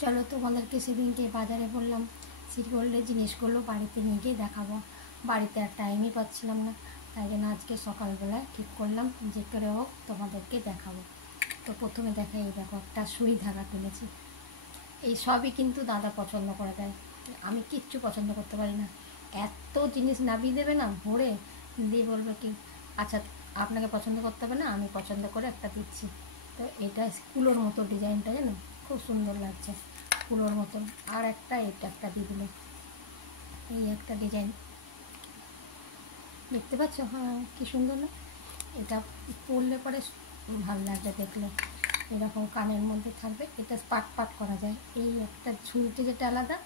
চলো তোমাদেরকে সেদিনকে বাজারে বললাম সিটগোল্ডের জিনিসগুলো বাড়িতে নিয়ে গিয়ে দেখাবো। বাড়িতে আর টাইমই পাচ্ছিলাম না, তাই জন্য আজকে সকালবেলায় ঠিক করলাম যে করে হোক তোমাদেরকে দেখাবো। তো প্রথমে দেখাই, এই দেখো একটা সুই ধাগা কিনেছি। এই সবই কিন্তু দাদা পছন্দ করে দেয়, আমি কিচ্ছু পছন্দ করতে পারি না। এত জিনিস নামিয়ে দেবে না ভরে, দিয়ে বলবে কি আচ্ছা আপনাকে পছন্দ করতে হবে না, আমি পছন্দ করে একটা দিচ্ছি। তো এটা কুলোর মতো ডিজাইনটা জানো, খুব সুন্দর লাগছে কুলোর মতন। আর একটা এটা একটা দিয়ে দিল, এই একটা ডিজাইন দেখতে পাচ্ছ, হ্যাঁ কী সুন্দর না। এটা পরলে পরে ভালো লাগবে দেখলে। এরকম কানের মধ্যে থাকবে, এটা পাট পাট করা যায়। এই একটা ঝুলটে যেটা আলাদা,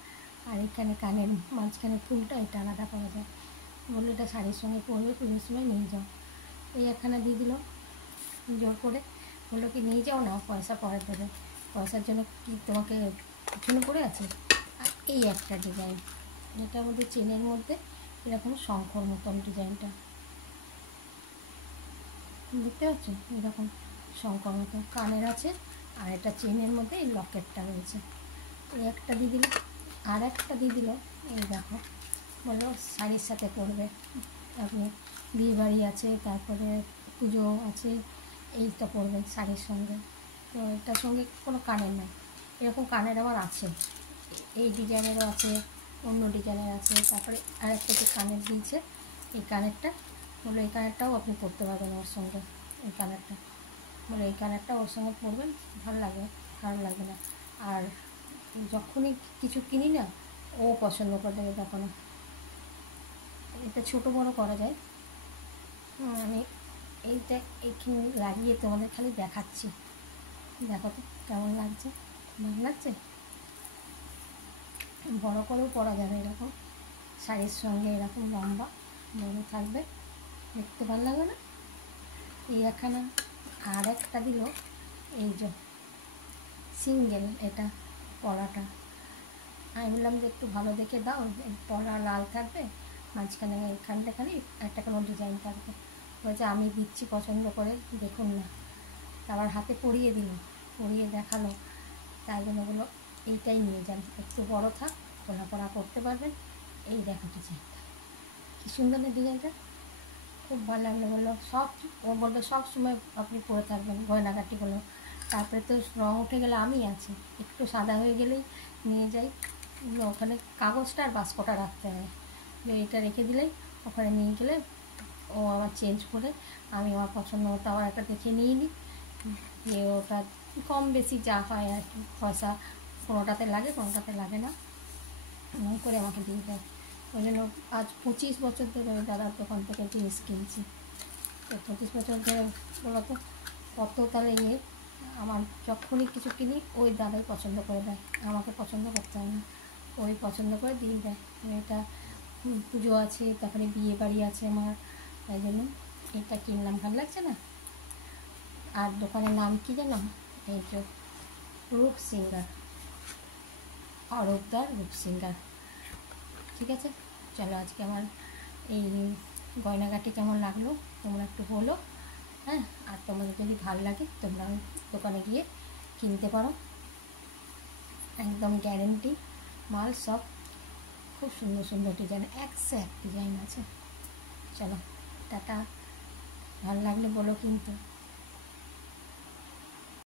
আর এখানে কানের মাঝখানে ফুলটা এটা আলাদা করা যায়। বললো এটা শাড়ির সঙ্গে পরবে, পুজোর সময় নিয়ে যাও। এই একখানা দিয়ে দিল জোর করে, বললো কি নিয়ে যাও না, পয়সা পরে দেবে। পয়সার জন্য কি তোমাকে পিছনে পড়ে আছে। আর এই একটা ডিজাইন, এটার মধ্যে চেনের মধ্যে এরকম শঙ্খর মতন ডিজাইনটা দেখতে পাচ্ছ, এরকম শঙ্কর মতো কানের আছে। আর একটা চেনের মধ্যে এই লকেটটা রয়েছে। এই একটা দিয়ে দিল, আর একটা দিয়ে দিল, এই দেখো বলো শাড়ির সাথে পরবে আপনি, বিয়ে বাড়ি আছে, তারপরে পুজো আছে, এইটা পরবেন শাড়ির সঙ্গে। তো এটার সঙ্গে কোনো কানের নেই, এরকম কানের আবার আছে, এই ডিজাইনেরও আছে, অন্য ডিজাইনের আছে। তারপরে আরেকটা যে কানের দিয়েছে, এই কানেরটা বলে এই কানেরটাও আপনি পরতে পারবেন ওর সঙ্গে। এই কানেরটা বলে এই কানেরটা ওর সঙ্গে পরবেন, ভালো লাগবে, খারাপ লাগবে না। আর যখনই কিছু কিনি না, ও পছন্দ করে দেবে তখন। এটা ছোটো বড়ো করা যায়। আমি এইটা এইখানে লাগিয়ে তোমাদের খালি দেখাচ্ছি, দেখো তো কেমন লাগছে, ভালো লাগছে। বড়ো করেও পরা যাবে, এরকম শাড়ির সঙ্গে এরকম লম্বা বড়ো থাকবে, দেখতে ভালো লাগবে না। এই একখানা আর একটা দিল, এই যে সিঙ্গেল এটা পলাটা। আমি বললাম যে একটু ভালো দেখে দাও, পলা লাল থাকবে, মাঝখানে এখানটা খালি একটা কোনো ডিজাইন থাকবে। বলছে আমি দিচ্ছি পছন্দ করে, দেখুন না। আবার হাতে পরিয়ে দিল, পরিয়ে দেখালো, তাই জন্য বললো এইটাই নিয়ে যান, একটু বড়ো থাক, পরা করতে পারবেন। এই দেখো ডিজাইনটা কী সুন্দর না, ডিজাইনটা খুব ভালো লাগলো। বললো সব, ও বললো সব সময় আপনি পরে থাকবেন গয়নাগাটিগুলো, তারপরে তো রঙ উঠে গেলে আমি আছি, একটু সাদা হয়ে গেলেই নিয়ে যাই, ওখানে কাগজটা আর বাস্কটা রাখতে হয়, এইটা রেখে দিলেই ওখানে নিয়ে গেলে ও আবার চেঞ্জ করে আমি আমার পছন্দ মতো আবার একটা দেখে নিয়ে নিই, যে ওটা কম বেশি যা হয় আর কি, পয়সা কোনোটাতে লাগে কোনোটাতে লাগে না, এমন করে আমাকে দিয়ে দেয়। ওই জন্য আজ 25 বছর ধরে ওই দাদার দোকান থেকে জিনিস কিনছি। তো 25 বছর ধরে বলো তো কত তাহলে আমার যখনই কিছু কিনি ওই দাদাই পছন্দ করে দেয়, আমাকে পছন্দ করতে হয় না, ওই পছন্দ করে দিয়ে দেয়। এটা পুজো আছে, তারপরে বিয়ে বাড়ি আছে আমার, তাই জন্য এটা কিনলাম, ভালো লাগছে না। আর দোকানের নাম কি জানো, এই যে রূপসিঙ্গার, অরূপদার রূপসিঙ্গার। ঠিক আছে, চলো আজকে আমার এই গয়নাগাটি কেমন লাগলো তোমরা একটু বলো, হ্যাঁ। আর তোমাদের যদি ভালো লাগে তোমরা দোকানে গিয়ে কিনতে পারো, একদম গ্যারেন্টি মাল, সব খুব সুন্দর সুন্দর ডিজাইন, এক ডিজাইন আছে। চলো টাটা, ভালো লাগলে বলো কিন্তু।